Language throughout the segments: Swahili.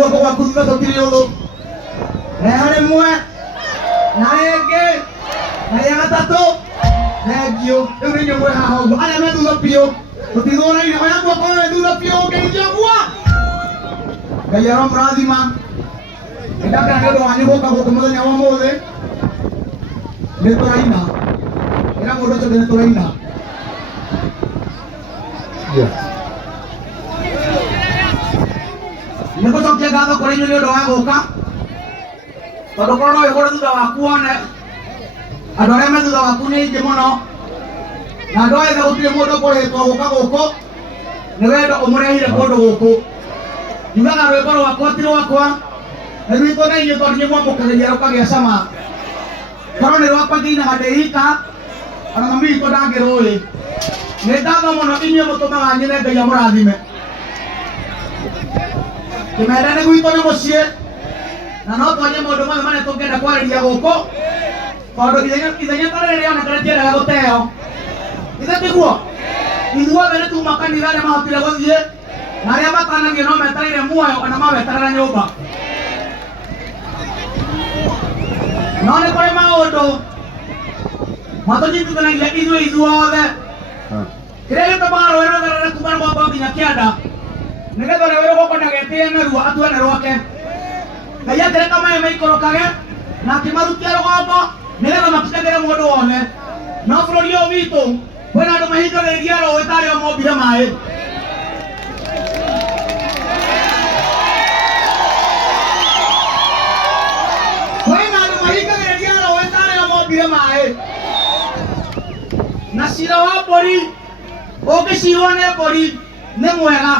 Kwa kuziba tokiriolo hale mwe naege na ya tato negio uri mwe haho ala me dulo pio utidona ina ya kwa kwa dulo pio ke ndio kwa gayaro mrazima ndaka ndio aniko kwa kumoza nyawa mode netoraina era modo cha netoraina niko tokya gaba kore nyo ndo wagoka todo kono yoro thutha waku one andå arä a me thutha waku nä aingä må no na andå othe gå tirä må ndå kå rä two gå ka gå kå nä wendo å må rehire kå ndå gå kå njugaga rwä mbo rwakwa ti rwakwa nä rwitå na inyuä tondå nä mwamå kagä ria rå kagä a cama korwo nä rwakwa ngä inaga ndä ika ona mami witå ndangä rå ä nä ndatho må no inyuä må tå maga nyine Ngai amå rathime kä menda nä gwitå nä må ciä na no twanye maundu mothe maria tungenda kwariria guku tondu ithenya ta riri onekana tiendaga guteo ithe tiguo ithuothe nĩ tuma kanitha arĩa mahotire gũthiĩ na arĩa matanagio no metereire muoyo ona maweterera nyũmba no nĩ kũrĩ maũndũ matũnyitithanagia ithuothe kĩrĩa gĩtũmaga rũĩ rwetherere kuma rwamba nginya kĩanda nĩgetha rũĩ rũgũkũ ndagetĩĩe narua atuone rwake Ngai atereka maĩ maikorokage na akĩmarutia rũgongo nĩgetha matikagĩre mũndũ wothe no bũrũri ũyũ witũ kwĩna andũ mahingagĩrĩria rũĩ ta arĩa mombire maĩ kwĩna andũ mahingagĩrĩria rũĩ ta arĩa mombire maĩ na cira wa mbũri ũngĩcirwo nĩ mbũri nĩ mwega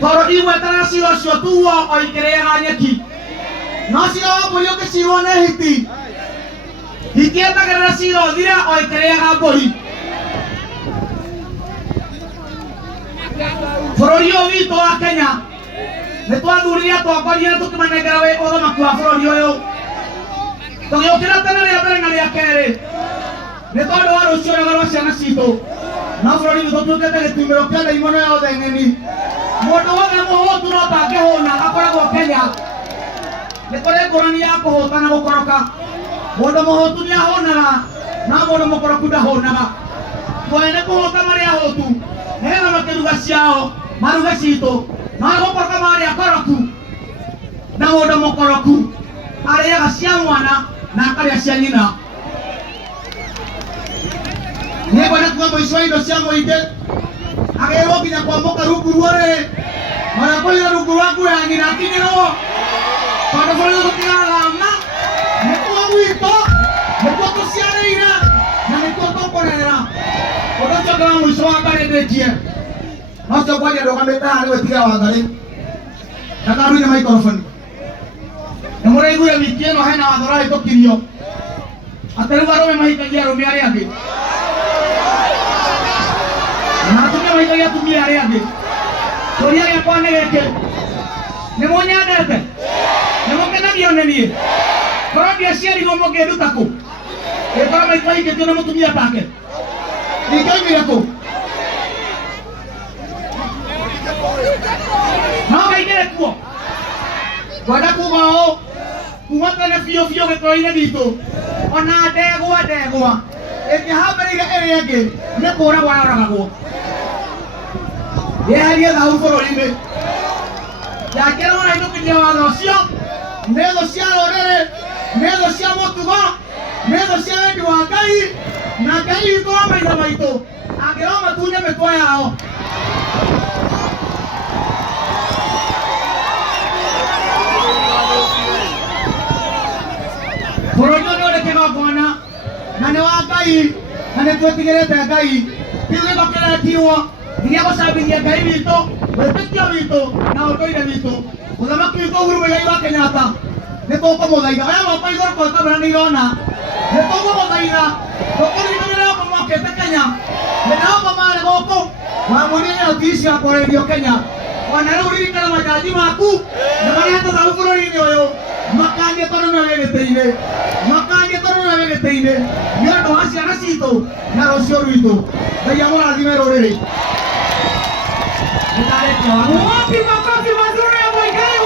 tondũ igweterera cira ũcio tuo o ikĩrĩaga nyeki no cira wa mbũri ũngĩcirwo nĩ hiti itietagĩrĩra cira ũthire o ikĩrĩaga mbũri bũrũri ũyũ witũ wa Kenya nĩ twathurire atongoria na tũkĩmanengera ũthamaki wa bũrũri ũyũ tũgĩũkĩra tene rĩa mbere na rĩa kerĩ nĩ tondũ wa rũciũ rwega rwa ciana citũ no bũrũri witũ tuĩkĩte gĩtumĩro kĩa ndaimono yothe ng'eni mũndũ wothe mũhũtu no tangĩhũna akoragwo Kenya nĩ kũrĩ ngũrani ya kũhũta na gũkoroka mũndũ mũhũtu nĩ ahũnaga na mũndũ mũkoroku ndahũnaga twene kũhũta marĩ ahũtu nĩgetha makĩruga ciao maruge citũ no gũkoroka marĩ akoroku na mũndũ mũkoroku arĩaga cia mwana na akarĩa cia nyina nĩ ngwenda kuga mũico wa indo cia mũingĩ agĩrwo nginya kwamũka rungu ruorĩ ona kũiga rungu rwa nguo ya nyina akinyĩrwo tondũ bũrũri tũtigaragama nĩkuo gwitũ nĩkuo tũciarĩire na nĩkuo tũkũrera ũndũ ũcio ũngĩ wa mũico wa ngarĩndĩtie no cio kwaria ndũgamĩte haha nĩ gwĩtigia Wangari ndakarũire maikroboni nĩ mũraiguire wiki ĩno hena watho ũrahĩtũkirio atĩ rĩu arũme mahikagia arũme arĩa angĩ na atumia mahikagia atumia arĩa angĩ kĩũria gĩakwa nĩ gĩkĩ nĩ mũnyendete nĩ mũkenagio nĩ niĩ korwo ndiaciarirwo mũngĩnduta kũ ĩkorwo maitũ mahikĩtio na mũtumia take ingĩoimire kũ no ngaingĩre kuo ngwenda kuga ũũ kuma tene biũ biũ gĩtũũra-inĩ gitũ ona ndegwa ĩngĩhambĩrĩire ĩrĩa ĩngĩ nĩ kũũragwo yoragagwo yeherie thau bũrũri-inĩ yakĩra marahĩtũkirie watho ũcio nĩ thũ cia rũrĩrĩ nĩ thũ cia mũtugo nĩ thũ cia wendi wa Ngai na Ngai witũ wa maithe maitũ angĩrwo matunye mĩtwe yao bũrũri ũyũ nĩ ũrĩ kĩgongona na nĩ wa Ngai na nĩ twĩtigĩrĩte Ngai ithuĩ tũkĩretirwo nginya gũcambithia Ngai witũ wĩtĩkio witũ na ũndũire witũ mũthamaki witũ Uhuru Mũigai wa Kenyatta nĩ tũkũmũthaitha oya moko igũrũ korwo kamera nĩ irona nĩ tũkũmũthaitha tũkũririkania rĩrĩa mokĩte Kenya hĩndĩ ĩyo marĩ gũkũ wamũrire nĩ oti cia kũrĩrio Kenya ona rĩu ririkana majaji maku nĩ marehete thau bũrũri-inĩ ũyũ makanie tondũ nĩwe wĩgĩtĩire makanie tondũ nĩwe wĩgĩtĩire nĩ ũndũ wa ciana citũ na rũciũ rwitũ Ngai amũrathime rũrĩrĩ. Wapi makofi mazuri ya Mwaigai.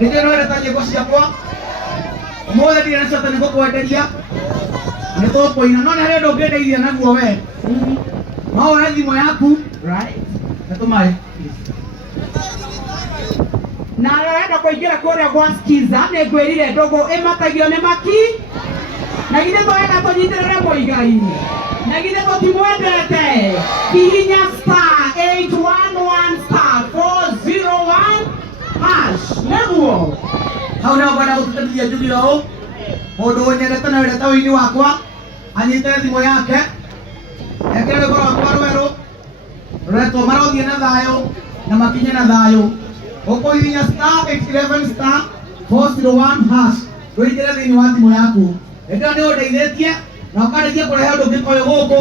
Nĩkĩo nĩ wendete nyĩmbo ciakwa ũmũthĩ ndirĩ nacio atĩ nĩngũkwenderia nĩtũkũina no nĩ harĩ ũndũ ũngĩndeithia naguo we no woe thimũ yaku nĩtũmaĩ na arenda kũingĩra kũrĩa gwa Skiza nĩ ngwĩrire ndũgũ ĩmatagio nĩ maki na githĩ twenda tũnyitĩrĩre Mũigai na githĩ tũtimwendete hihinya *811*401# nĩguo hau nĩho ngwenda gũtũteithia Njugire ũũ mũndũ nyendete na wendete wĩini wakwa anyite thimũ yake ekĩre rwĩmbo rwakwa rwerũ rũretwo marothiĩ na thayũ na makinye na thayũ ũkũhihinya *811*401# rũingĩre thĩinĩ wa thimũ yaku ĩndĩ nĩ ũndeithĩtie na ũkarĩkia kũrehe ũndũ ũngĩ koyo gũkũ